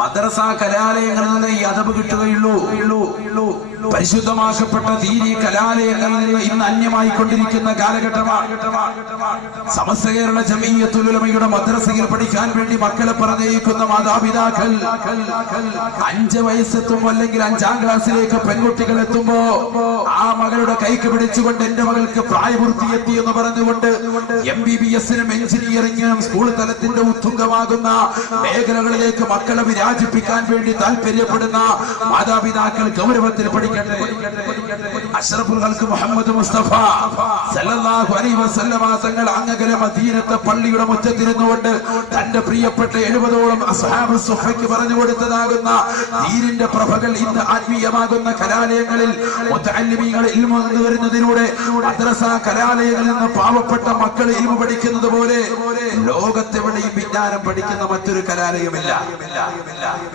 മദ്രസ കലാലയങ്ങളിൽ നിന്ന് ഈ അദബ് കിട്ടുകയുള്ളൂ. പരിശുദ്ധമാക്കപ്പെട്ട ദീനി കലാലയങ്ങളിൽ നിന്ന് ഇന്ന് അന്യമായി കൊണ്ടിരിക്കുന്ന കാലഘട്ടമാണ്. സമസ്ത കേരള ജമീയത്തുൽ ഉലമയുടെ മദ്രസയിൽ പഠിക്കാൻ വേണ്ടി മക്കളെ പറഞ്ഞയക്കുന്ന മാതാപിതാക്കൾ 5 വയസ്സെത്തും അല്ലെങ്കിൽ 5ാം ക്ലാസ്സിലേക്ക് പെൺകുട്ടികൾ എത്തുമ്പോ ആ മകളുടെ കൈക്ക് പിടിച്ചുകൊണ്ട് എന്റെ മകൾക്ക് പ്രായപൂർത്തിയെത്തി എന്ന് പറഞ്ഞുകൊണ്ട് MBBS-നും എഞ്ചിനീയറിംഗിനും സ്കൂൾ തലത്തിന്റെ ഉത്തുംഗമാകുന്ന മേഖലകളിലേക്ക് മക്കളെ വിരാജിപ്പിക്കാൻ വേണ്ടി താല്പര്യപ്പെടുന്ന മാതാപിതാക്കൾ ഗൗരവത്തിൽ പഠിക്കട്ടെ. അഷ്റഫുൽ ഖൽഖ് മുഹമ്മദ് മുസ്തഫ സല്ലല്ലാഹു അലൈഹി വസല്ലമ തങ്ങൾ അങ്ങകലെ മദീനത്തെ പള്ളിയുടെ മുറ്റത്തിരുന്നുകൊണ്ട് തന്റെ പ്രിയപ്പെട്ട 70ഓളം അസ്ഹാബ് സുഫയ്ക്ക് പറഞ്ഞു കൊടുത്തതാകുന്ന ദീനിന്റെ പ്രഭകൾ ഇന്ന് ആത്മീയമാകുന്ന കലാലയങ്ങളിൽ മുതഅല്ലിമീങ്ങൾ ഇൽമു വരുന്നതിലൂടെ മദ്രസ കലാലയങ്ങളിൽ നിന്ന് പാവപ്പെട്ട മക്കൾ ഇൽമു പഠിക്കുന്നത് പോലെ ലോകത്തെവിടെയും വിജ്ഞാനം പഠിക്കുന്ന മറ്റൊരു കലാലയമില്ല.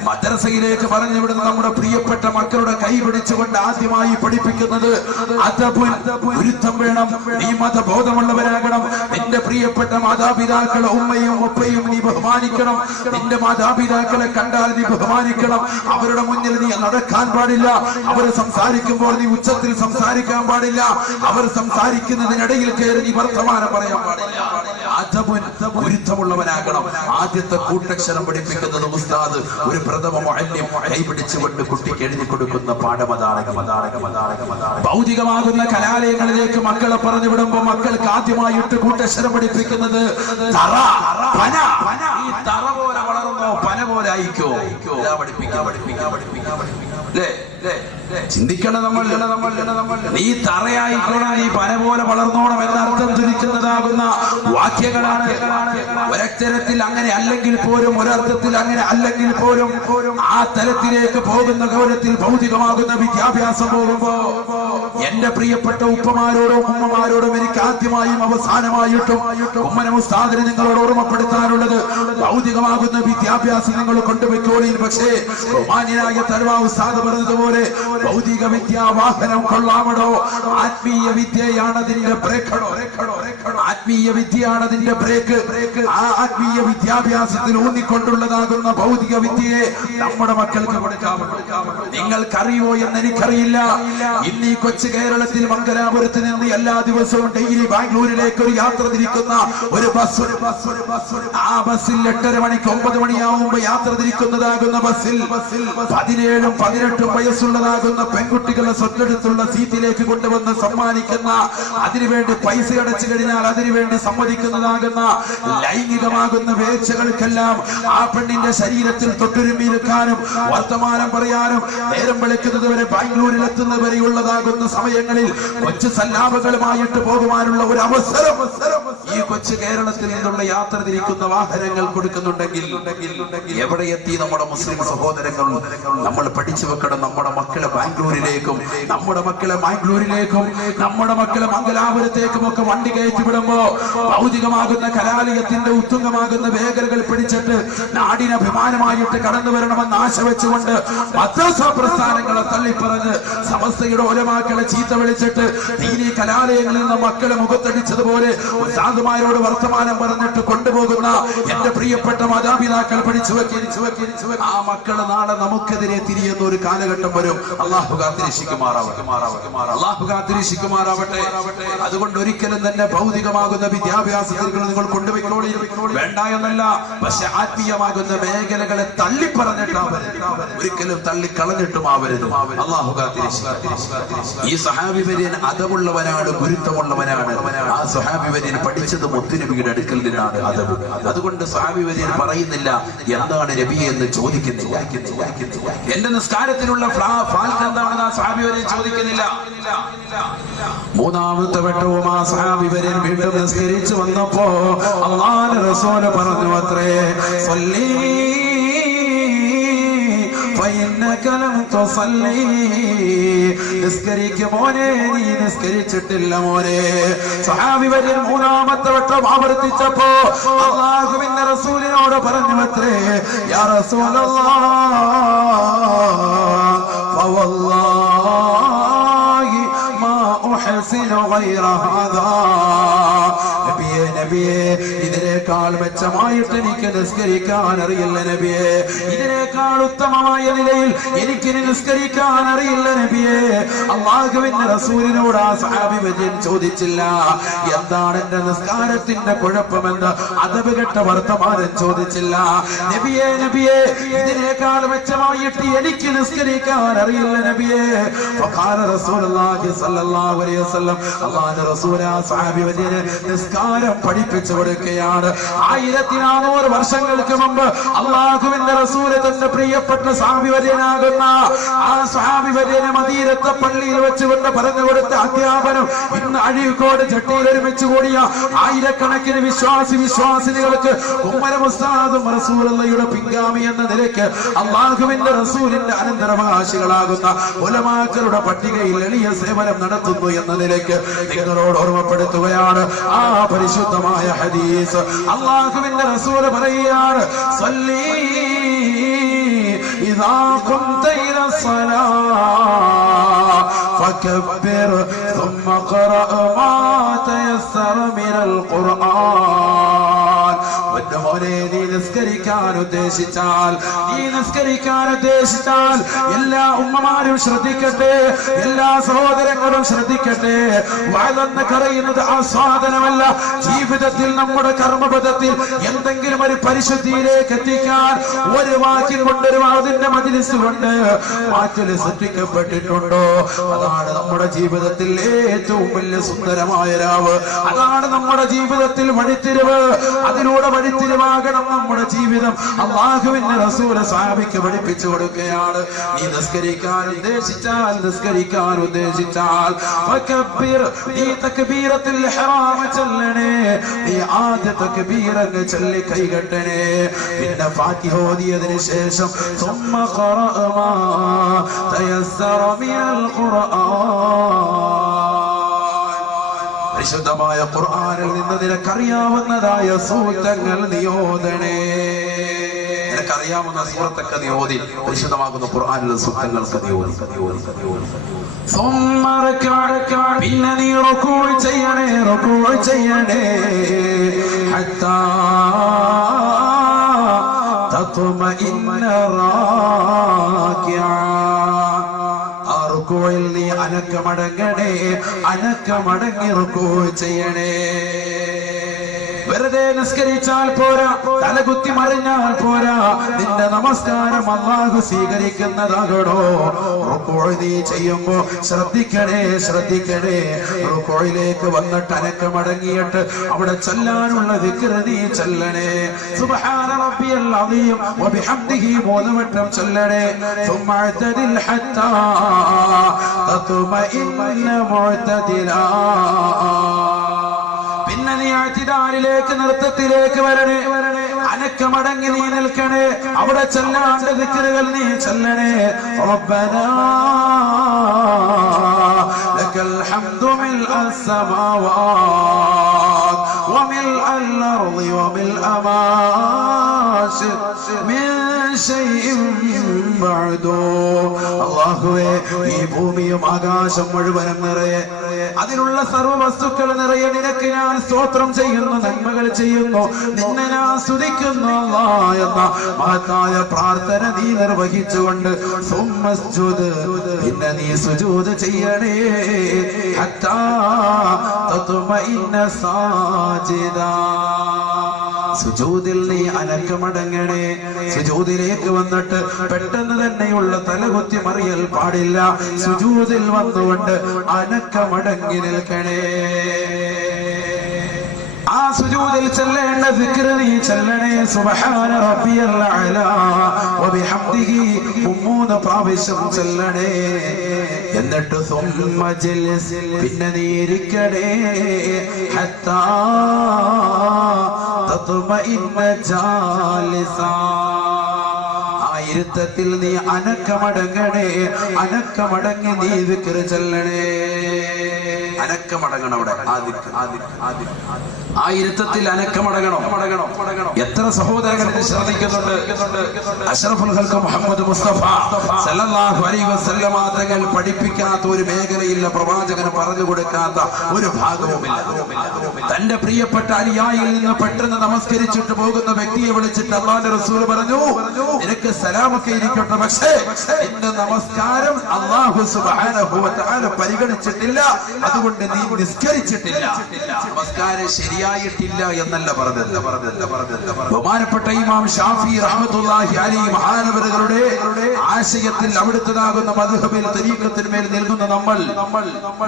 മദ്രസയിലേക്ക് പറഞ്ഞു വിടുന്ന നമ്മുടെ പ്രിയപ്പെട്ട മക്കളുടെ കൈ പിടിച്ചുകൊണ്ട് ആദ്യമായി പഠിപ്പിക്കുന്നത് ഗുരുത്വം വേണം. നീ മതബോധമുള്ളവരാകണം. നിന്റെ പ്രിയപ്പെട്ട മാതാപിതാക്കളെ ഉമ്മയും ഉപ്പയും നീ ബഹുമാനിക്കണം. നിന്റെ മാതാപിതാക്കളെ കണ്ടാൽ നീ ബഹുമാനിക്കണം. അവരുടെ മുന്നിൽ നീ നടക്കാൻ പാടില്ല. അവർ സംസാരിക്കുമ്പോൾ നീ ഉച്ചത്തിൽ സംസാരിക്കാൻ പാടില്ല. അവർ സംസാരിക്കുന്നതിനിടയിൽ കയറി നീ വർത്തമാനം പറയാൻ പാടില്ല. ഗുരുത്വമുള്ളവനാകണം. ആദ്യത്തെ കൂട്ടക്ഷരം പഠിപ്പിക്കുന്നത് ഉസ്താദ് ഒരു പ്രഥമ മുഅല്ലിം കൈപിടിച്ചുകൊണ്ട് കുട്ടിക്ക് എഴുതി കൊടുക്കുന്ന പാഠമതാണ്. ഭൗതികമാകുന്ന കലാലയങ്ങളിലേക്ക് മക്കളെ പറഞ്ഞു വിടുമ്പോ മക്കൾക്ക് ആദ്യമായിട്ട് കൂട്ടക്ഷരം പഠിപ്പിക്കുന്നത് തറ, പന. ഈ തറ പോലെ വളർന്നോ പന പോലെ ആയിക്കോ ചിന്തിക്കണം. നമ്മൾ നീ തറയായിക്കോണം, നീ പന പോലെ വളർന്നോണം എന്നർത്ഥം ധരിക്കുന്നതാകുന്ന വാക്യങ്ങളാണ്. ഒരക്ഷരത്തിൽ അങ്ങനെ അല്ലെങ്കിൽ പോലും, ഒരർത്ഥത്തിൽ അങ്ങനെ അല്ലെങ്കിൽ പോലും ആ തലത്തിലേക്ക് പോകുന്ന ഗൗരവത്തിൽ ഭൗതികമാകുന്ന വിദ്യാഭ്യാസം പോകുമ്പോ എന്റെ പ്രിയപ്പെട്ട ഉപ്പമാരോടും ഉമ്മമാരോടും എനിക്ക് ആദ്യമായും അവസാനമായിട്ടും ഉമ്മന ഉസ്താദിനെ നിങ്ങളോട് ഓർമ്മപ്പെടുത്താനുള്ളത് ഭൗതികമാകുന്ന വിദ്യാഭ്യാസം നിങ്ങൾ കൊണ്ടുപോയിക്കോളി. പക്ഷേ ബഹുമാന്യനായ തൽവാ ഉസ്താദ് പറഞ്ഞതുപോലെ ഭൗതിക വിദ്യാവാഹനം കൊള്ളാമടോ, ആത്മീയ വിദ്യയാണ് അതിന്റെ ബ്രേക്കടോ. ആത്മീയ വിദ്യയാണ് അതിന്റെ ബ്രേക്ക്. ആ ആത്മീയ വിദ്യാഭ്യാസത്തിൽ ഊന്നിക്കൊണ്ടുള്ളതാകുന്ന ഭൗതിക വിദ്യയെ നമ്മുടെ മക്കൾക്ക് കൊടുക്കാമോ? നിങ്ങൾക്കറിയോ എന്ന് എനിക്കറിയില്ല. ഇന്ന് ഈ കൊച്ചു കേരളത്തിൽ മംഗലാപുരത്ത് നിന്ന് എല്ലാ ദിവസവും ഡെയിലി ബാംഗ്ലൂരിലേക്ക് ഒരു യാത്ര തിരിക്കുന്ന ഒരു ബസ്. ആ ബസ്സിൽ 8:30 മണിക്ക് 9 മണിയാവുമ്പോ യാത്ര തിരിക്കുന്നതാകുന്ന ബസ്സിൽ 17ഉം 18ഉം വയസ്സുള്ളതാകുന്ന പെൺകുട്ടികളെ സ്വത്തെടുത്തുള്ള സീറ്റിലേക്ക് കൊണ്ടുവന്ന് സമ്മാനിക്കുന്ന, അതിനുവേണ്ടി പൈസ അടച്ചു കഴിഞ്ഞാൽ അതിനുവേണ്ടി സമ്മതിക്കുന്നതാകുന്ന ലൈംഗികമാകുന്ന വേഴ്ചകൾക്കെല്ലാം ആ പെണ്ണിന്റെ ശരീരത്തിൽ തൊട്ടുരുമ്മിയിരിക്കാനും വർത്തമാനം പറയാനും നേരം വെളുക്കുന്നത് വരെ ബാംഗ്ലൂരിൽ എത്തുന്നവരെയുള്ളതാകുന്ന സമയങ്ങളിൽ കൊച്ചു സല്ലാപങ്ങളുമായിട്ട് പോകുവാനുള്ള ഒരു അവസരം ഈ കൊച്ചു കേരളത്തിൽ നിന്നുള്ള യാത്ര തിരിക്കുന്ന വാഹനങ്ങൾ കൊടുക്കുന്നുണ്ടെങ്കിൽ എവിടെ എത്തി നമ്മുടെ മുസ്ലിം സഹോദരങ്ങൾ? നമ്മൾ പഠിച്ചു വെക്കണം. നമ്മുടെ മക്കളെ ബാംഗ്ലൂരിലേക്കും നമ്മുടെ മക്കളെ മാംഗ്ലൂരിലേക്കും നമ്മുടെ മക്കളെ മംഗലാപുരത്തേക്കും ഒക്കെ വണ്ടി കയറ്റി വിടുമ്പോ ഭൗതികമാകുന്ന കലാലയത്തിന്റെ ഉത്തുംഗമാകുന്ന മേഖലകൾ പിടിച്ചിട്ട് നാടിന് അഭിമാനമായിട്ട് കടന്നു വരണമെന്ന് ആശ വെച്ചുകൊണ്ട് മദ്രസ പ്രസ്ഥാനങ്ങളെ തള്ളിപ്പറഞ്ഞ് സമസ്തയുടെ ഉലമാക്കളെ ചീത്ത വിളിച്ചിട്ട് ദീനി കലാലയങ്ങളിൽ നിന്ന് മക്കളെ മുഖത്തടിച്ചതുപോലെ ഉസ്താദുമാരോട് വർത്തമാനം പറഞ്ഞിട്ട് കൊണ്ടുപോകുന്ന എന്റെ പ്രിയപ്പെട്ട മാതാപിതാക്കൾ പഠിച്ചു വെക്കി. ആ മക്കള് നാളെ നമുക്കെതിരെ തിരിയുന്ന ഒരു കാലഘട്ടം വരും. അള്ളാഹു കാത്തിരക്ഷിക്കുമാറാവട്ടെ. അതുകൊണ്ട് ഒരിക്കലും തന്നെ ഭൗതികമാകുന്ന വിദ്യാഭ്യാസത്തിൽ നിങ്ങൾ കൊണ്ടുപോയിക്കോളി, വേണ്ട എന്നല്ല. പക്ഷെ ആത്മീയമാകുന്ന മേഖലകളെ തള്ളിപ്പറഞ്ഞിട്ടാവരുത്, ഒരിക്കലും തള്ളിക്കളഞ്ഞിട്ടുമാവരുത്. അള്ളാഹു കാത്തിരക്ഷിക്കും. ഈ സഹാബി വര്യൻ അതവുള്ളവനാണ്, ഗുരുത്വമുള്ളവനാണ്. ആ സഹാബി വര്യൻ പഠിച്ചത് മുത്തുനബിയുടെ അടുക്കൽ നിന്നാണ് അതവ്. അതുകൊണ്ട് സഹാബി വര്യൻ പറയുന്നില്ല എന്താണ് നബി എന്ന് ചോദിക്കുന്നില്ല. എന്റെ നിസ്കാരത്തിലുള്ള ഫാൽട്ട് എന്താണെന്ന് ആ സഹാബി വര്യൻ ചോദിക്കുന്നില്ല. മൂന്നാമത്തെ വട്ടവും ആ സഹാബി വര്യൻ വീണ്ടും നിസ്കരിച്ചു വന്നപ്പോ അല്ലാഹുവിന്റെ റസൂൽ പറഞ്ഞു അത്രേ, സല്ലി നിസ്കരിക്കും മോനെ, നീ നിസ്കരിച്ചിട്ടില്ല മോനെ. സഹാബി വര്യൻ മൂന്നാമത്തെ വട്ടം ആവർത്തിച്ചപ്പോ അല്ലാഹുവിന്റെ റസൂലിനോട് പറഞ്ഞു അത്രേ, യാ റസൂലല്ലാഹ് ഫവല്ലാഹി മാ ഉഹ്സിനു ഗൈറ ഹാദാ. നബിയെ, ഇതിനേക്കാൾ മെച്ചമായിട്ട് എനിക്ക് നിസ്കരിക്കാൻ അറിയില്ല നബിയെ, ഇതിനേക്കാൾ ഉത്തമമായ നിലയിൽ എനിക്ക് നിസ്കരിക്കാൻ അറിയില്ല നബിയെ. അല്ലാഹുവിന്റെ റസൂലിനോട് ആ സഹാബി വര്യൻ ചോദിച്ചില്ല, എന്താണ് എന്റെ നിസ്കാരത്തിന്റെ കുഴപ്പമെന്ന് അദബ് കെട്ട വർത്തമാനം ചോദിച്ചില്ല. നബിയെ നബിയെ, ഇതിനേക്കാൾ മെച്ചമായിട്ട് എനിക്ക് നിസ്കരിക്കാൻ അറിയില്ല നബിയെ. ഫഖാല റസൂലുള്ളാഹി സ്വല്ലല്ലാഹു അലൈഹി വസല്ലം, അല്ലാഹുവിന്റെ റസൂൽ ആ സഹാബി വര്യന് നിസ്കാരം പഠിപ്പിച്ചു കൊടുക്കുകയാണ്. 1400 വർഷങ്ങൾക്ക് മുമ്പ് അല്ലാഹുവിന്റെ റസൂൽ തന്റെ പ്രിയപ്പെട്ട സഹാബി വര്യനാകുന്ന ആ സഹാബി വര്യനെ മദീനത്തെ പള്ളിയിൽ വെച്ചുകൊണ്ട് പറഞ്ഞു കൊടുത്ത അധ്യാപനം ഇന്ന് അഴീക്കോട് ചട്ടിയിൽ ഒരുമിച്ച് കൂടിയ ആയിരക്കണക്കിന് വിശ്വാസിനികൾക്ക് ഉമ്മരം ഉസ്താദും റസൂലുള്ളാഹിയുടെ പിൻഗാമി എന്ന നിലയ്ക്ക് അല്ലാഹുവിന്റെ റസൂലിന്റെ അനന്തരവകാശികളാകുന്ന ഉലമാക്കളുടെ പട്ടികയിൽ എളിയ സേവനം നടത്തുന്നു എന്ന നിലയ്ക്ക് നിങ്ങളോട് ഓർമ്മപ്പെടുത്തുകയാണ് ആ പരിശുദ്ധമായ ഹദീസ്. അല്ലാഹുവിന്റെ റസൂൽ പറയുകയാണ്, സല്ലി ഇദാ ഖുംത ഇല സ്വലാ ഫകബ്ബിർ ثم قرأ ما تيسر من القرآن. നീ നിസ്കരിക്കാൻ ഉദ്ദേശിച്ചാൽ എല്ലാ ഉമ്മമാരും ശ്രദ്ധിക്കട്ടെ, എല്ലാ സഹോദരങ്ങളും ശ്രദ്ധിക്കട്ടെ. വഅദെന്ന് പറയുന്നത് ആസ്വാദനമല്ല, ജീവിതത്തിൽ നമ്മുടെ കർമ്മപഥത്തിൽ എന്തെങ്കിലും ഒരു പരിശുദ്ധിയിലേക്ക് എത്തിക്കാൻ ഒരു വാക്യം കൊണ്ട്, ഒരു വാദിന്റെ മജ്‌ലിസ് കൊണ്ട് മാറ്റൽ സൃഷ്ടിക്കപ്പെട്ടിട്ടുണ്ടോ? അതാണ് നമ്മുടെ ജീവിതത്തിൽ ഏറ്റവും വലിയ സുന്ദരമായ രാവ്, അതാണ് നമ്മുടെ ജീവിതത്തിൽ വഴിത്തിരിവ്. അതിലൂടെ വഴിത്തിരിവാകണം നമ്മുടെ ജീവിതം. അല്ലാഹുവിന്റെ റസൂൽ സഹാബിക്ക് പഠിപ്പിച്ചു കൊടുക്കുകയാണ്, നീ നിസ്കരിക്കാൻ ഉദ്ദേശിച്ചാൽ ഫകബ്ബിർ, നീ തക്ബീറത്തുൽ ഇഹ്റാം ചൊല്ലണേ, നീ ആദ്യ തക്ബീർ അങ്ങ് ചൊല്ലി കൈകെട്ടണേ. പിന്നെ ഫാത്തിഹ ഓതിയതിനു ശേഷം ثم قرأ ما تيسر من القرآن, പരിശുദ്ധമായ ഖുർആനിൽ നിന്ന് നിനക്കറിയാവുന്നതായ സൂക്തങ്ങൾ നിയോദനേ. നിനക്കറിയാവുന്ന സൂറത്തൊക്കെ നിയോദി, പരിശുദ്ധമാകുന്ന ഖുർആനിലെ സൂക്തങ്ങൾക്ക് നിയോദി. പിന്നെ നീ റുകൂഅ ചെയ്യണേ ഹത്താ തത്മഇന്ന റാകിഅ. റുകൂഇൽ നീ അനക്കമടങ്ങി റുകൂഅ ചെയ്യണേ. വെറുതെ നിസ്കരിച്ചാൽ പോരാ, തലകുത്തി മറിഞ്ഞാൽ പോരാ, നിന്റെ നമസ്കാരം അല്ലാഹു സ്വീകരിക്കുന്നതാകണോ. റുകൂഅ് നീ ചെയ്യുമ്പോ ശ്രദ്ധിക്കണേ. റുകൂഇലേക്ക് വന്നിട്ട് അനക്കമടങ്ങിയിട്ട് അവിടെ ചൊല്ലാനുള്ള ദിക്ർ നീ ചൊല്ലണേ. സുബ്ഹാന റബ്ബിയൽ അദീം വബിഹംദിഹി 3 വട്ടം ചൊല്ലണേ. ثم اعتدل حتى تطمئن معتدلا. പിന്നെ നീ അഅ്തിദാലിലേക്ക്, നൃത്തത്തിലേക്ക് വരണേ. അനക്കമടങ്ങി നീ നിൽക്കണേ. അവിടെ ചൊല്ലേണ്ട ദിക്റുകൾ നീ ചൊല്ലണേ. റബ്ബനാ ലക്കൽ ഹംദു മിൽഅ السماوات وملء الأرض وملء ما شئت من شيء بعد. അല്ലാഹുവേ, ഈ ഭൂമിയും ആകാശം മുഴുവനും നിറയെ, അതിലുള്ള സർവ്വ വസ്തുക്കൾ നിറയെ നിനക്ക് ഞാൻ സ്തോത്രം ചെയ്യുന്നു, നന്മകൾ ചെയ്യുന്നു, നിന്നെ ഞാൻ സ്തുതിക്കുന്നു അല്ലാഹ് എന്ന മഹത്തായ പ്രാർത്ഥന നീ നിർവഹിച്ചുകൊണ്ട് സുമ്മസ്ജുദ്, പിന്നെ നീ സുജൂദ് ചെയ്യണേ. ഹത്താ തത്മഇന്ന സാജിദാ. സുജൂദിൽ നീ അനക്കമടങ്ങണേ. സുജൂദിലേക്ക് വന്നിട്ട് പെട്ടെന്ന് തന്നെയുള്ള തലകുത്തി മറിയൽ പാടില്ല. സുജൂദിൽ വന്നുകൊണ്ട് അനക്കമടങ്ങി നിൽക്കണേ. ആ സുജൂദിൽ ചൊല്ലേണ്ട ദിക്ർ നീ ചൊല്ലണേ. സുബ്ഹാന റബ്ബിയൽ അഅ്ലാ വബിഹംദിഹി 3 പ്രാവശ്യം ചൊല്ലണേ. എന്നിട്ട് സുമ്മ ജൽസ്, പിന്നെ നീ ഇരിക്കണേ. ഹത്താ തത്മഇന്ന ജാലിസാ. ഇരുത്തത്തിൽ നീ അനക്കമടങ്ങണേ. അനക്കമടങ്ങി നീ ദിക്ർ ചൊല്ലണേ. അനക്കമടങ്ങണം. അവിടെ ആ ഇരുത്തത്തിൽ അനക്കമടങ്ങണം. എത്ര സഹോദരങ്ങൾ ശ്രദ്ധിക്കുന്നുണ്ട്. അഷ്റഫുൽ ഖൽഖ് മുഹമ്മദ് മുസ്തഫ സല്ലല്ലാഹു അലൈഹി വസല്ലമ തങ്ങൾ പഠിപ്പിക്കാത്ത ഒരു മേഖലയില്ല, പ്രവാചകന് പറഞ്ഞു കൊടുക്കാത്ത ഒരു ഭാഗവുമില്ല. തന്റെ പ്രിയപ്പെട്ട അനുയായിയിൽ നിന്ന് പെട്ടെന്ന് നമസ്കരിച്ചിട്ട് പോകുന്ന വ്യക്തിയെ വിളിച്ചിട്ട് അല്ലാഹുവിന്റെ റസൂൽ പറഞ്ഞു, നിനക്ക് സലാമൊക്കെ ഇരിക്കട്ടെ, പക്ഷേ നിന്റെ നമസ്കാരം അല്ലാഹു സുബ്ഹാനഹു വ തആല പരിഗണിച്ചിട്ടില്ല, അതുകൊണ്ട് നീ നിസ്കരിച്ചിട്ടില്ല, നമസ്കാരം ശരിയായിട്ടില്ല എന്നല്ല പറഞ്ഞത്. ബഹുമാനപ്പെട്ട ഇമാം ഷാഫി റഹ്മത്തുള്ളാഹി അലൈഹി മഹാനവറുകളുടെ ആശയത്തിൽ അവിടുത്തതാകുന്ന മദ്ഹബിൽ തരീഖത്തിന്മേൽ നിൽക്കുന്ന നമ്മൾ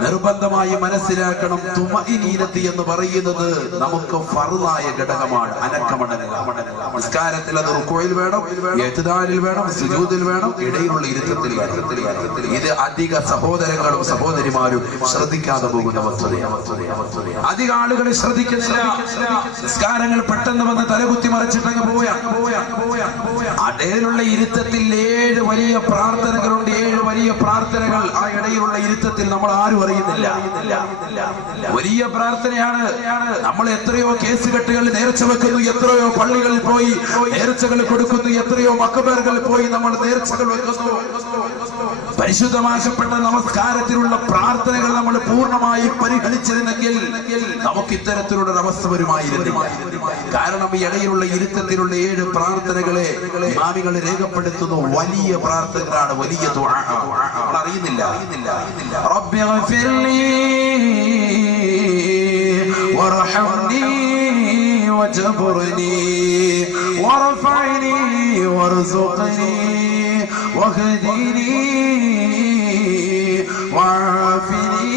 നിർബന്ധമായി മനസ്സിലാക്കണം, തുമഇനീനത്ത് എന്ന് പറയുന്നത് നമുക്ക് ഫർളായ ഘടകമാണ്. അനക്കമടങ്ങുക. നമസ്കാരത്തിൽ അത് റുക്കൂഇൽ വേണം, ഇഅ്തിദാലിൽ വേണം, സുജൂദിൽ വേണം, ഇടയിലുള്ള ഇരുത്തത്തിൽ വേണം. ഇത് അധിക സഹോദരങ്ങളും സഹോദരിമാരും ശ്രദ്ധിക്കാതെ പോകുന്ന വസ്തുതയാണ്. അധിക ആളുകൾ ശ്രദ്ധിക്കുന്നില്ല. നിസ്കാരങ്ങൾ പെട്ടെന്ന് വന്ന് തലകുത്തി മറിച്ചിട്ടങ്ങ് പോവുകയാണ്. ഇടയിലുള്ള ഇരുത്തത്തിൽ 7 വലിയ പ്രാർത്ഥനകളുണ്ട്. 7 വലിയ പ്രാർത്ഥനകൾ ആ ഇടയിലുള്ള ഇരുത്തത്തിൽ നമ്മൾ ആരും അറിയുന്നില്ല. വലിയ പ്രാർത്ഥനയാണ്. നമ്മൾ എത്രയോ കേസ് കെട്ടുകൾ നേർച്ച വെക്കുന്നു, എത്രയോ പള്ളികളിൽ പോയി നേർച്ചകൾ കൊടുക്കുന്നു, എത്രയോ മക്കബറുകളിൽ പോയി നമ്മൾ നേർച്ചകൾ വെക്കുന്നു. പരിശുദ്ധമാക്കപ്പെട്ട നമസ്കാരത്തിലുള്ള പ്രാർത്ഥനകൾ നമ്മൾ പൂർണ്ണമായി പരിഗണിച്ചിരുന്നെങ്കിൽ നമുക്ക് ഇത്തരത്തിലുള്ള അവസ്ഥ വരുമായിരുന്നില്ല. കാരണം ഈ ഇടയിലുള്ള ഇരുത്തത്തിലുള്ള 7 പ്രാർത്ഥനകളെ ഇമാമികൾ രേഖപ്പെടുത്തുന്നു വലിയ പ്രാർത്ഥനകളാണ്, വലിയ ദുആ. നമ്മൾ അറിയുന്നില്ല. റബ്ബി ഗഫിർലി വർഹംനി വജ്ബുർനി വർഫഅനി വർസുഖ്നി വഹ്ദിനി വഅഫിനി.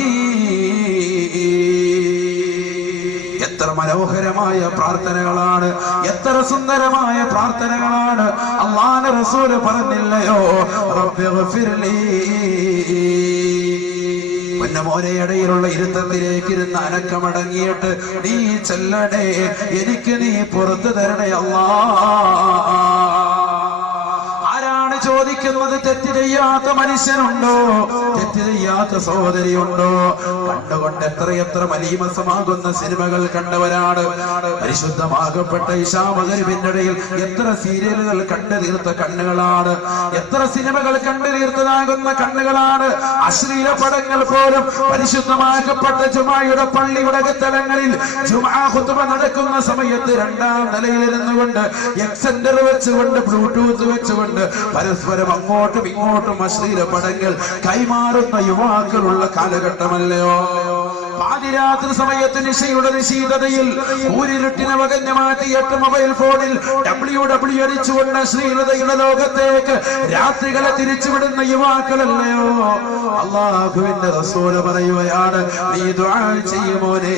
എത്ര മനോഹരമായ പ്രാർത്ഥനകളാണ്, എത്ര സുന്ദരമായ പ്രാർത്ഥനകളാണ്. അല്ലാഹുവിന്റെ റസൂൽ പറഞ്ഞില്ലയോ, റബ്ബി ഗഫിർലി. മോനെ ഇടയിലുള്ള ഇരുത്തത്തിലേക്ക് ഇരുന്ന് അനക്കമടങ്ങിയിട്ട് നീ ചെല്ലണേ, എനിക്ക് നീ പുറത്തു തരണേ അല്ലാഹ്. ചോദിക്കുന്നത് തെറ്റ് ചെയ്യാത്ത മനുഷ്യനുണ്ടോ? തെറ്റ് ചെയ്യാത്ത സഹോദരിയുണ്ടോ? കണ്ടുകൊണ്ട് എത്രയെത്ര മലീമസമാകുന്ന സിനിമകൾ കണ്ടവരാണ്. പരിശുദ്ധമാകപ്പെട്ട ഇശാ മഗ്‌രിബിന്റെ ഇടയിൽ എത്ര സീരിയലുകൾ കണ്ടു തീർത്ത കണ്ണുകളാണ്, എത്ര സിനിമകൾ കണ്ടു തീർത്തതാകുന്ന കണ്ണുകളാണ്. അശ്ലീല പടങ്ങൾ പോലും പരിശുദ്ധമാക്കപ്പെട്ട ജുമായുടെ പള്ളിയുടെ സ്ഥലങ്ങളിൽ ജുമാ ഖുതുബ നടക്കുന്ന സമയത്ത് 2ാം നിലയിൽ ഇരുന്നുകൊണ്ട് എക്സെൻഡർ വെച്ചുകൊണ്ട് ബ്ലൂടൂത്ത് വെച്ചുകൊണ്ട് പരസ്പരം അങ്ങോട്ടും ഇങ്ങോട്ടും അശ്ലീല പടങ്ങൾ കൈമാറുന്ന യുവാക്കളുള്ള കാലഘട്ടമല്ലയോ? പാതിരാത്രി സമയത്ത് നിശയുടെ നിശീതതയിൽ ഊരിരുട്ടിനെ വകഞ്ഞു മാറ്റിയിട്ട് മൊബൈൽ ഫോണിൽ WW അടിച്ചുകൊണ്ട് അശ്ലീലതയുടെ ലോകത്തേക്ക് രാത്രികളെ തിരിച്ചുവിടുന്ന യുവാക്കളല്ലയോ? അല്ലാഹുവിന്റെ റസൂൽ പറയുകയാണ്, നീ ദുആ ചെയ്യുമോനെ,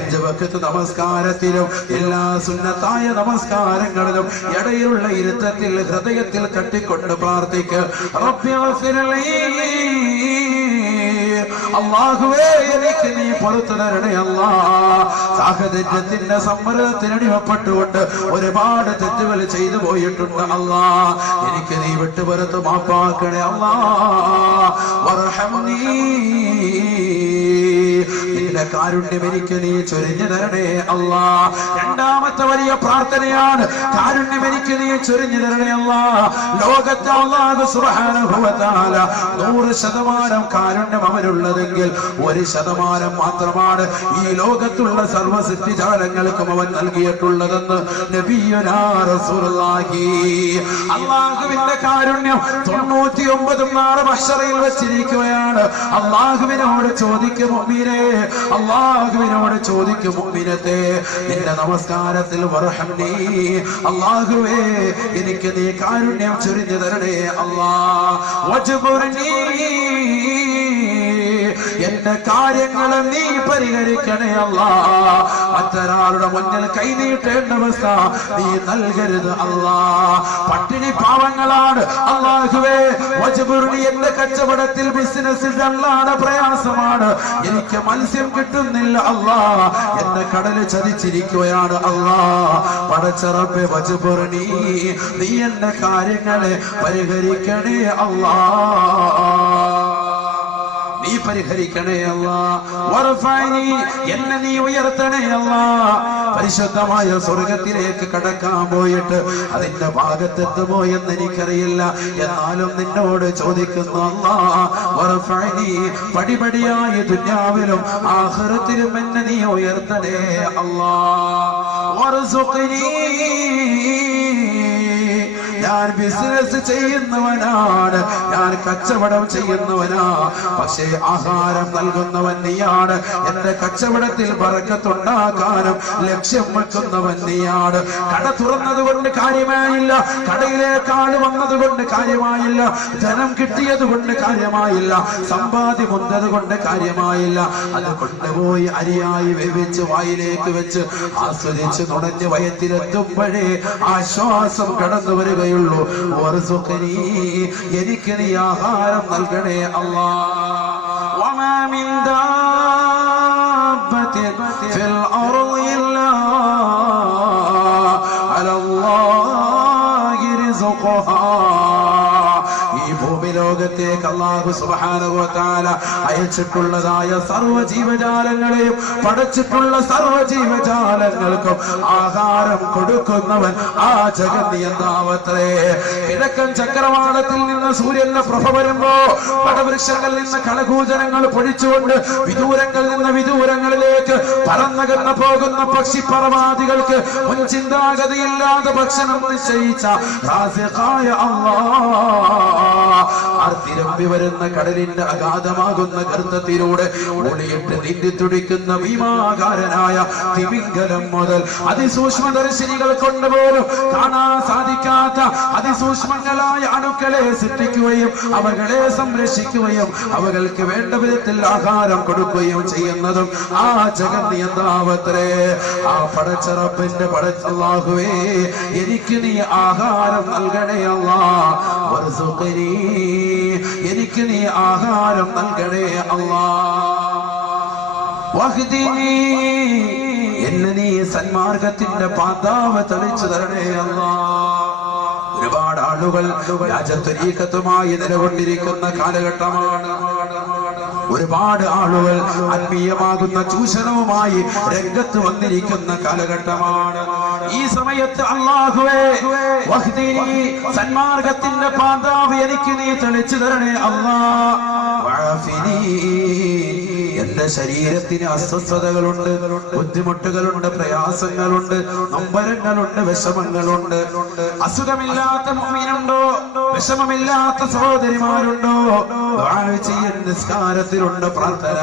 5 വഖത്ത് നമസ്കാരത്തിലും എല്ലാ സുന്നത്തായ നമസ്കാരങ്ങളിലും ഇടയിലുള്ള ഇരുത്തത്തിൽ ഹൃദയത്തിൽ തട്ടിക്കൊണ്ട് പ്രാർത്ഥിക്കുക. റബ്ബി ഗഫിർലി, അല്ലാഹുവേ എനിക്ക് നീ പുറത്തു തരണേ അല്ലാഹ്. സാഹചര്യത്തിന്റെ സമ്മർദ്ദത്തിനടിമപ്പെട്ടുകൊണ്ട് ഒരുപാട് തെറ്റുകൾ ചെയ്തു പോയിട്ടുണ്ട് അല്ലാഹ്. എനിക്ക് നീ വിട്ടുപുറത്ത് മാപ്പാക്കണേ അല്ലാഹ്. വർഹംനി, നിന്റെ കാരുണ്യം എനിക്ക് നീ ചൊരിഞ്ഞു തരണേ അല്ലാഹ്. 2ാമത്തെ വലിയ പ്രാർത്ഥനയാണ്, കാരുണ്യം എനിക്ക് നീ ചൊരിഞ്ഞു തരണേ അല്ലാഹ്. ലോകത്തെ അല്ലാഹു സുബ്ഹാനഹു വ തആല 100% കാരുണ്യം അവനുള്ളതെങ്കിൽ 1% മാത്രമാണ് ഈ ലോകത്തുള്ള സർവ്വ സൃഷ്ടിജാലങ്ങൾക്കും അവൻ നൽകിയിട്ടുള്ളതെന്ന് നബിയുനാ റസൂലുള്ളാഹി. അല്ലാഹുവിന്റെ കാരുണ്യം 99 നാളെ മഹ്ശറയിൽ വെച്ചിരിക്കുകയാണ്. അല്ലാഹുവിനോട് ചോദിക്കും മുഅ്മിനേ, അല്ലാഹുവിനോട് ചോദിക്കും മുഅ്മിനത്തെ, നിന്റെ നമസ്കാരത്തിൽ വർഹംനി, അല്ലാഹുവേ എനിക്ക് നീ കാരുണ്യം ചൊരിഞ്ഞു തരണേ അല്ലാഹ്. വജ്ബുർനി, എന്റെ കാര്യങ്ങളെ നീ പരിഹരിക്കണേ അല്ലാഹ്. മറ്റൊരാളുടെ മുന്നിൽ കൈനീട്ടേണ്ട അവസ്ഥ നീ നൽകരുത് അല്ലാഹ്. പട്ടിണി പാവങ്ങളാണ് അല്ലാഹുവേ. വജ്ബുർനി, എന്റെ കച്ചവടത്തിൽ ബിസിനസ്സിൽ നല്ലാണ് പ്രയാസമാണ്, എനിക്ക് മത്സ്യം കിട്ടുന്നില്ല അല്ലാഹ്, എന്റെ കടല് ചതിച്ചിരിക്കുകയാണ് അല്ലാഹ്. പടച്ച റബ്ബേ വജ്ബുർനി, നീ എന്റെ കാര്യങ്ങളെ പരിഹരിക്കണേ അല്ലാഹ്. നീ പരിഹരിക്കണേ അല്ലാഹ്. വർഫഅനി, എന്നെ നീ ഉയർത്തണേ അല്ലാഹ്. പരിശുദ്ധമായ സ്വർഗത്തിലേക്ക് കടക്കാൻ പോയിട്ട് അതിന്റെ ഭാഗത്തെത്തുമോ എന്ന് എനിക്കറിയില്ല. എന്നാലും നിന്നോട് ചോദിക്കുന്നു അല്ലാഹ്, വർഫഅനി, പടിപടിയായി ദുനിയാവിലും ആഖിറത്തിലും എന്നെ നീ ഉയർത്തണേ അല്ലാഹ്. വർസുഖ്നി, ഞാൻ ബിസിനസ് ചെയ്യുന്നവനാണ്, ഞാൻ കച്ചവടം ചെയ്യുന്നവനാ, പക്ഷേ ആഹാരം നൽകുന്നവൻ നീയാണ്. എന്റെ കച്ചവടത്തിൽ ബറക്കത്തുണ്ടാക്കാനും ലക്ഷ്യം വെക്കുന്നവൻ നീയാണ്. കട തുറന്നത് കൊണ്ട് കാര്യമായില്ല, കടയിലേക്ക് ആള് വന്നത് കൊണ്ട് കാര്യമായില്ല, ധനം കിട്ടിയത് കൊണ്ട് കാര്യമായില്ല, സമ്പാദ്യം വന്നത് കൊണ്ട് കാര്യമായില്ല. അത് കൊണ്ടുപോയി അരിയായി വേവിച്ച് വായിലേക്ക് വെച്ച് ആസ്വദിച്ച് നുണഞ്ഞ് വയറ്റിലെത്തുമ്പോഴേ ആശ്വാസം കടന്നു വരികയുള്ളൂ. വർസുഖ്നി, എനിക്ക് നീ ആഹാരം നൽകണേ അല്ലാഹ്. വമാ മിൻ ദാബത്തിൻ ഫിൽ അർളി ഇല്ലാ അലല്ലാഹി റിസ്ഖുഹാ. ഈ ഭൂമി ലോകത്തേക്ക് അല്ലാഹു സുബ്ഹാനഹു വ തആല അയച്ചിട്ടുള്ളതായ സർവ്വ ജീവജാലങ്ങളെയും പടച്ചിട്ടുള്ള സർവ്വ ജീവജാലങ്ങൾക്കും ആഹാരം കൊടുക്കുന്നവൻ ആ ജഗന്നിയന്താവത്രേ. കിഴക്കൻ ചക്രവാളത്തിൽ നിന്ന് സൂര്യന്റെ പ്രഭ വരുമ്പോ വടവൃക്ഷങ്ങളിൽ നിന്ന് കളകൂചനങ്ങൾ പൊഴിച്ചുകൊണ്ട് വിദൂരങ്ങളിൽ നിന്ന് വിദൂരങ്ങളിലേക്ക് പറന്നകന്നു പോകുന്ന പക്ഷിപ്പറവാദികൾക്ക് മുൻ ചിന്താഗതിയില്ലാതെ ഭക്ഷണം നിശ്ചയിച്ച റാസിഖായ അല്ലാഹ് ആർത്തിരമ്പി വരുന്ന കടലിന്റെ അഗാധമാകുന്ന ഗർത്തത്തിലൂടെ ഒളിയിട്ട് നീന്തി തുടിക്കുന്ന ഭീമാകാരനായ തിമിംഗലം മുതൽ അതിസൂക്ഷ്മദർശിനികൾ കൊണ്ടുപോലും കാണാൻ സാധിക്കാത്ത അതിസൂക്ഷ്മങ്ങളായ അണുക്കളെ സൃഷ്ടിക്കുകയും അവകളെ സംരക്ഷിക്കുകയും അവകൾക്ക് വേണ്ട വിധത്തിൽ ആഹാരം കൊടുക്കുകയും ചെയ്യുന്നതും ആ ജഗന്നിയന്താവത്രേ. ആ പടച്ചറപ്പിന്റെ പടച്ചല്ലാഹുവേ, എനിക്ക് നീ ആഹാരം നൽകണേ അല്ലാഹ്. വർസുഖ്നി, എനിക്ക് നീ ആഹാരം നൽകണേ അല്ലാഹ്. വഹ്ദിനി, എന്നെ നീ സന്മാർഗത്തിന്റെ പാതാവ് തെളിച്ചു തരണേ അല്ലാഹ്. ഒരുപാട് ആളുകൾ രാജത്വരീക്കത്തുമായി നിലകൊണ്ടിരിക്കുന്ന കാലഘട്ടമാണ്. ഒരുപാട് ആളുകൾ ആത്മീയമാകുന്ന ചൂഷണവുമായി രംഗത്ത് വന്നിരിക്കുന്ന കാലഘട്ടമാണ്. ഈ സമയത്ത് അല്ലാഹുവേ, വഹ്ദിനി, സന്മാർഗത്തിന്റെ പാതാവ് എനിക്ക് നീ തെളിച്ചു തരണേ അല്ലാഹ്. വഅഫിനി, എന്റെ ശരീരത്തിന് അസ്വസ്ഥതകളുണ്ട്, ബുദ്ധിമുട്ടുകളുണ്ട്, പ്രയാസങ്ങളുണ്ട്, നൊമ്പരങ്ങളുണ്ട്, വിഷമങ്ങളുണ്ട്. അസുഖമില്ലാത്ത മുഅ്മിനുണ്ടോ? വിഷമമില്ലാത്ത സഹോദരിമാരുണ്ടോ? ദുആ ചെയ്യൽ നിസ്കാരത്തിലുണ്ട് പ്രാർത്ഥന.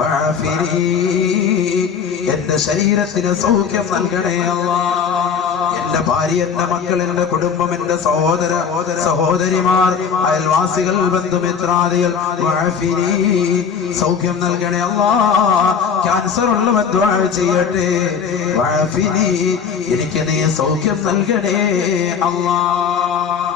വഅഫിനി, എന്റെ ശരീരത്തിന് സൗഖ്യം നൽകണേ അല്ലാഹ്. എന്റെ ഭാര്യ, എന്റെ മക്കൾ, എന്റെ കുടുംബം, എന്റെ സഹോദരിമാർ, അയൽവാസികൾ, ബന്ധുമിത്രാദികൾ, വഅഫിനി, സൗഖ്യം നൽകണേ അല്ലാഹ്. ക്യാൻസർ ഉള്ളവൻ ദുആ ചെയ്യട്ടെ. വഅഫിനി, എനിക്ക് നീ സൗഖ്യം നൽകണേ അല്ലാഹ്.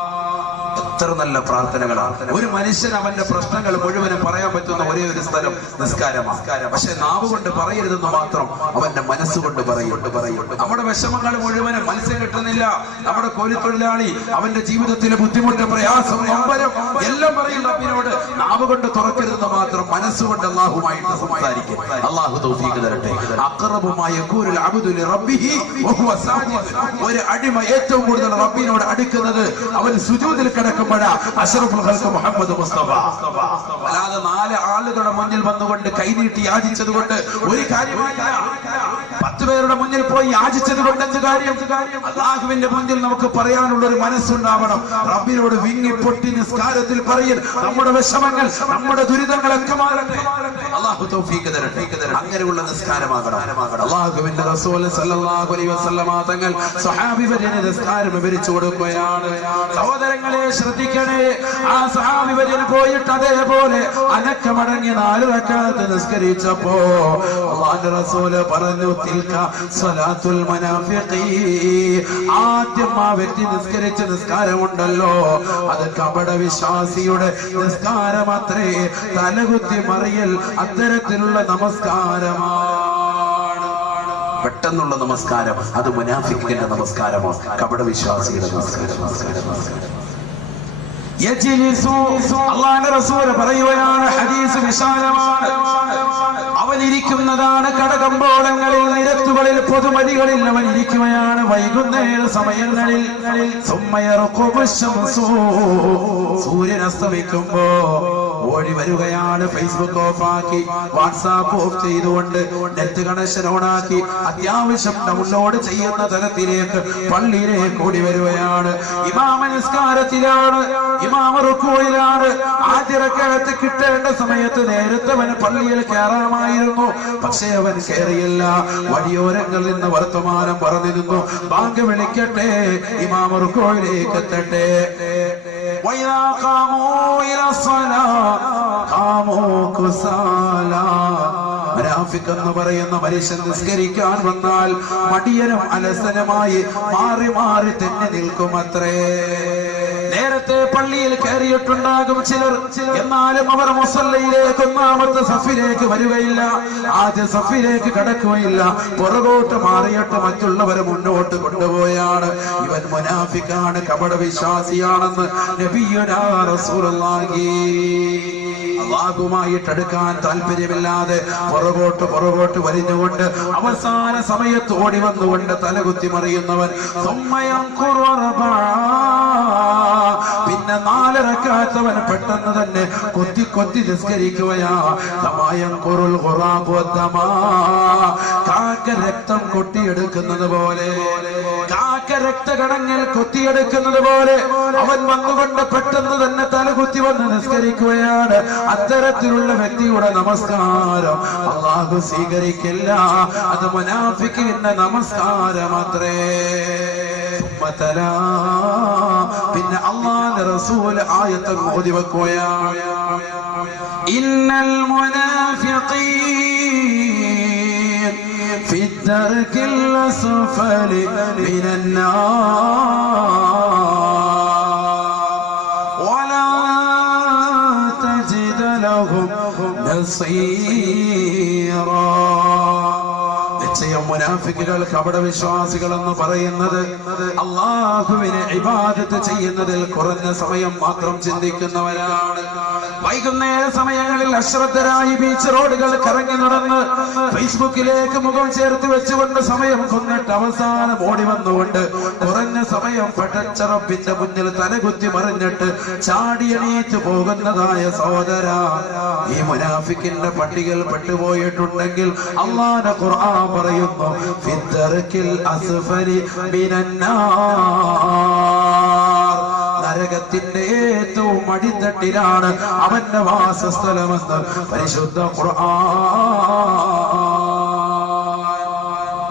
എത്ര നല്ല പ്രാർത്ഥനകളാണ്. ഒരു മനുഷ്യൻ അവന്റെ പ്രശ്നങ്ങൾ മുഴുവനും പറയാൻ പറ്റുന്ന ഒരേ ഒരു സ്ഥലം നിസ്കാരമാണ്. പക്ഷെ നാവ് കൊണ്ട് പറയരുതെന്ന് മാത്രം അവന്റെ മനസ്സുകൊണ്ട് പറയുന്നുണ്ട്. നമ്മുടെ വിഷമങ്ങൾ മുഴുവനും മത്സ്യം കിട്ടുന്നില്ല. നമ്മുടെ കോലിത്തൊഴിലാളി അവന്റെ ജീവിതത്തിലെ ബുദ്ധിമുട്ട്, പ്രയാസം, നൊമ്പരം എല്ലാം പറയും റബ്ബിനോട്. നാവ് കൊണ്ട് തുറക്കരുതെന്ന് മാത്രം മനസ്സുകൊണ്ട് അല്ലാഹുമായിട്ട് സംസാരിക്കും. അല്ലാഹു തൗഫീഖ് തരട്ടെ. അഖറബുമായ യകൂലുൽ അബ്ദു ലിറബ്ബിഹി വഹുവ സാജിദ്. ഒരു അടിമ ഏറ്റവും കൂടുതൽ റബ്ബിനോട് അടുക്കുന്നത് അവൻ സുജൂദിൽ കിടക്കും. അഷ്റഫുൽ ഖൽഖ് മുഹമ്മദ് മുസ്തഫ. അല്ലാതെ 4 ആളുകളുടെ മുന്നിൽ വന്നുകൊണ്ട് കൈനീട്ടി യാചിച്ചത് കൊണ്ട് ഒരു കാര്യമില്ല. 10 പേരുടെ മുന്നിൽ പോയി യാചിച്ചത് കൊണ്ട് എന്ത് കാര്യം? അല്ലാഹുവിന്റെ മുന്നിൽ നമുക്ക് പറയാനുള്ള ഒരു മനസ്സുണ്ടാവണം. റബ്ബിനോട് വിങ്ങി പൊട്ടി നിസ്കാരത്തിൽ പറയും നമ്മുടെ വിഷമങ്ങൾ, നമ്മുടെ ദുരിതങ്ങളൊക്കെ മാറട്ടെ. അല്ലാഹു തൗഫീഖ് തരട്ടെ. അങ്ങനെയുള്ള നിസ്കാരമാകണം. അല്ലാഹുവിന്റെ റസൂൽ സല്ലല്ലാഹു അലൈഹി വസല്ലമ തങ്ങൾ സ്വഹാബിവര്യന് നിസ്കാരം വിവരിച്ചു കൊടുക്കുകയാണ്. സഹോദരങ്ങളെ ശ്രദ്ധിക്കണേ. ആ സ്വഹാബി വര്യൻ പോയിട്ട് അതേപോലെ അനക്കമടങ്ങി 4 റക്അത്ത് നിസ്കരിച്ചപ്പോ അല്ലാഹുവിന്റെ റസൂൽ പറഞ്ഞു, തിൽക സ്വലാത്തുൽ മുനാഫിഖീ. ആദ്യം ആ വ്യക്തി നിസ്കരിച്ച നിസ്കാരമുണ്ടല്ലോ, അത് കപട വിശ്വാസിയുടെ നിസ്കാരമത്രേ. തലകുത്തി മറിയൽ അത്തരത്തിലുള്ള നമസ്കാരമാണ്. പെട്ടെന്നുള്ള നമസ്കാരം അത് മുനാഫിക്കിന്റെ നമസ്കാരമാണ്, കപട വിശ്വാസിയുടെ നമസ്കാരം. അല്ലാഹുവിന്റെ റസൂൽ പറയുകയാണ്, ഹദീസ് വിശാലമാണ്. അവൻ ഇരിക്കുന്നതാണ് കടകമ്പോളങ്ങളിൽ, നിരത്തുകളിൽ, പൊതുമതികളിൽ അവൻ ഇരിക്കുകയാണ് വൈകുന്നേര സമയങ്ങളിൽ. സൂര്യൻ അസ്തമിക്കുമ്പോ ഓടി വരികയാണ്. ഫേസ്ബുക്ക് ഓഫാക്കി, വാട്സാപ്പ് ഓഫ് ചെയ്തുകൊണ്ട്, നെറ്റ് കണക്ഷൻ ഓണാക്കി, അത്യാവശ്യം ഡൗൺലോഡ് ചെയ്യുന്ന തലത്തിലേക്ക് പള്ളിയിലേക്ക് ഓടി വരികയാണ്. ഇമാമ നിസ്കാരത്തിലാണ്, ഇമാമ റുക്കൂയിലാണ്. ആദ്യ റക്അത്ത് കിട്ടേണ്ട സമയത്ത് നേരത്തെ അവൻ പള്ളിയിൽ കയറാമായിരുന്നു, പക്ഷേ അവൻ കയറിയില്ല. വഴിയോരങ്ങളിൽ നിന്ന് വർത്തമാനം പറഞ്ഞിരുന്നു. ബാങ്ക് വിളിക്കട്ടെ, ഇമാമ റുക്കൂയിലേക്ക് എത്തട്ടെ. മുനാഫിഖ് എന്ന് പറയുന്ന മനുഷ്യൻ നിസ്കരിക്കാൻ വന്നാൽ മടിയനും അലസനുമായി മാറി മാറി തന്നെ നിൽക്കുമത്രേ. നേരത്തെ പള്ളിയിൽ കയറിയിട്ടുണ്ടാകും ചിലർ, എന്നാലും അവർ മുസല്ലയിലേക്ക് ഒന്നാമത്തെ സഫിലേക്ക് വരികയില്ല, ആദ്യ സഫിലേക്ക് കടക്കുകയില്ല. പുറകോട്ട് മാറിയിട്ട് മറ്റുള്ളവരെ മുന്നോട്ട് കൊണ്ടുപോയാണ്. ഇവൻ മുനാഫിക്കാണ്, കപട വിശ്വാസിയാണെന്ന് നബിയുനാ റസൂലുള്ളാഹി. അല്ലാഹുവുമായിട്ട് അടുക്കാൻ താല്പര്യമില്ലാതെ പുറകോട്ട് വലിഞ്ഞുകൊണ്ട് അവസാന സമയത്ത് ഓടി വന്നുകൊണ്ട് തലകുത്തി മറിയുന്നവൻ. പിന്നെ 4 റക്അത്തവൻ പെട്ടെന്ന് തന്നെ കൊത്തി നിസ്കരിക്കുകയാ. കാക്ക രക്തം കൊട്ടിയെടുക്കുന്നത് പോലെ, കാക്ക രക്തകണങ്ങൾ കൊത്തിയെടുക്കുന്നത് പോലെ അവൻ വന്നുകൊണ്ട് പെട്ടെന്ന് തന്നെ തലകുത്തി വന്ന് നിസ്കരിക്കുകയാണ്. അത്തരത്തിലുള്ള വ്യക്തിയുടെ നമസ്കാരം അല്ലാഹു സ്വീകരിക്കില്ല. അത് മുനാഫിഖിന്റെ നമസ്കാരം അത്രേ. പിന്നെ അല്ലാഹുവിന്റെ റസൂൽ ആയത്ത് ഓതി വെക്കുകയാണ്, ഇന്നൽ മുനാഫിഖീൻ ഫി ദർകിൽ അസ്ഫലി മിനൻ നാർ വലാ തജിദ ലഹും നസീറാ. മുനാഫിക്കുകൾ, കപട വിശ്വാസികൾ എന്ന് പറയുന്നത് അല്ലാഹുവിനെ ഇബാദത്ത് ചെയ്യുന്നതിൽ കുറഞ്ഞ സമയം മാത്രം ചിന്തിക്കുന്നവരാണ്. വൈകുന്നേര സമയങ്ങളിൽ അശ്രദ്ധരായി ബീച്ച് റോഡുകൾ കറങ്ങി നടന്ന് ഫേസ്ബുക്കിലേക്ക് മുഖം ചേർത്ത് വെച്ചുകൊണ്ട് സമയം കൊന്നിട്ട് അവസാനം ഓടി വന്നുകൊണ്ട് കുറഞ്ഞ സമയം പടച്ച റബ്ബിന്റെ മുന്നിൽ തലകുത്തി മറിഞ്ഞിട്ട് ചാടിയണീറ്റ് പോകുന്നതായ സഹോദര, ഈ മുനാഫിക്കിന്റെ പട്ടികയിൽ പെട്ടുപോയിട്ടുണ്ടെങ്കിൽ അല്ലാഹുവിന്റെ ഖുർആൻ പറയുന്നു, ഫിദ്ദർകിൽ അസ്ഫലി മിനൻ നാർ. നരകത്തിന്റെ ഏറ്റവും അടിത്തട്ടിലാണ് അവന്റെ വാസസ്ഥലമെന്ന് പരിശുദ്ധ ഖുർആൻ.